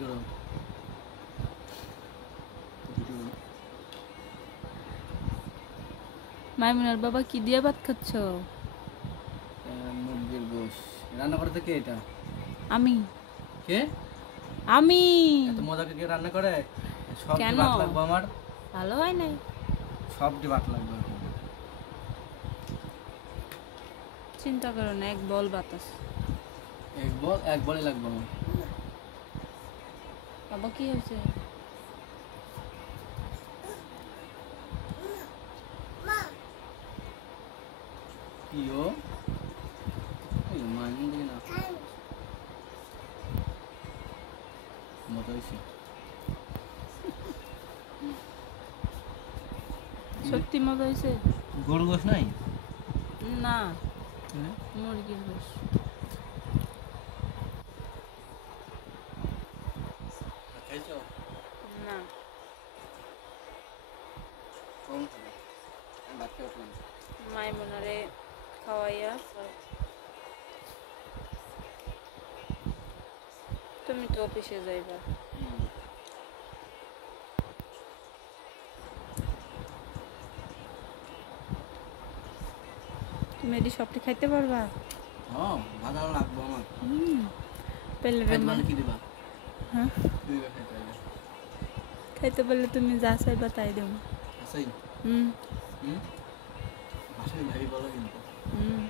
করো মাইমুনার বাবা কি দিয়ে ভাত খাচ্ছ? মুরগির গোশ। রান্না করতে কে এটা? আমি। কে? আমি। এত মজা কে রান্না করে? সব কেন? ভাত লাগবে আমার। ভালো হয় নাই। সব ভাত লাগবে। চিন্তা করো না, এক বল বাতাস। এক বলই লাগবে আমার। বাবা কি হয়েছে? কি ও? এই মাইন দিকে না। মজা হয়েছে। সত্যি মজা হয়েছে? গরু গোশ নাই? না, মুরগির গোশ। খাইছো? না। কম খাবে। আমি ভাত খেয়ে উঠলাম। মাইমুনারে খাওয়াইয়া তুমি তো অফিসে যাইবা। তুমি এটি সবটি খাইতে পারবা? হ্যাঁ, ভাত আরো লাগবে আমার। পেলে মানে কি দিবা? হ্যাঁ, দিবা খাইতে হবে। খাইতে পারলে তুমি যা চাইবা তাই দেবো। আছেই? হুম হুম? বাসায় ভাবি বলো কিন্তু। হুম।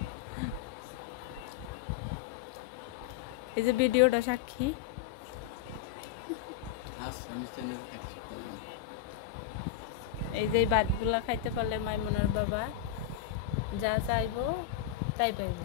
এই যে ভিডিওটা সাক্ষী। আমি চ্যানেল অ্যাকসেপ্ট করলাম। এই যে ভাতগুলা খাইতে পারলে মাইমুনার বাবা যা চাইবো তাই পাইবো।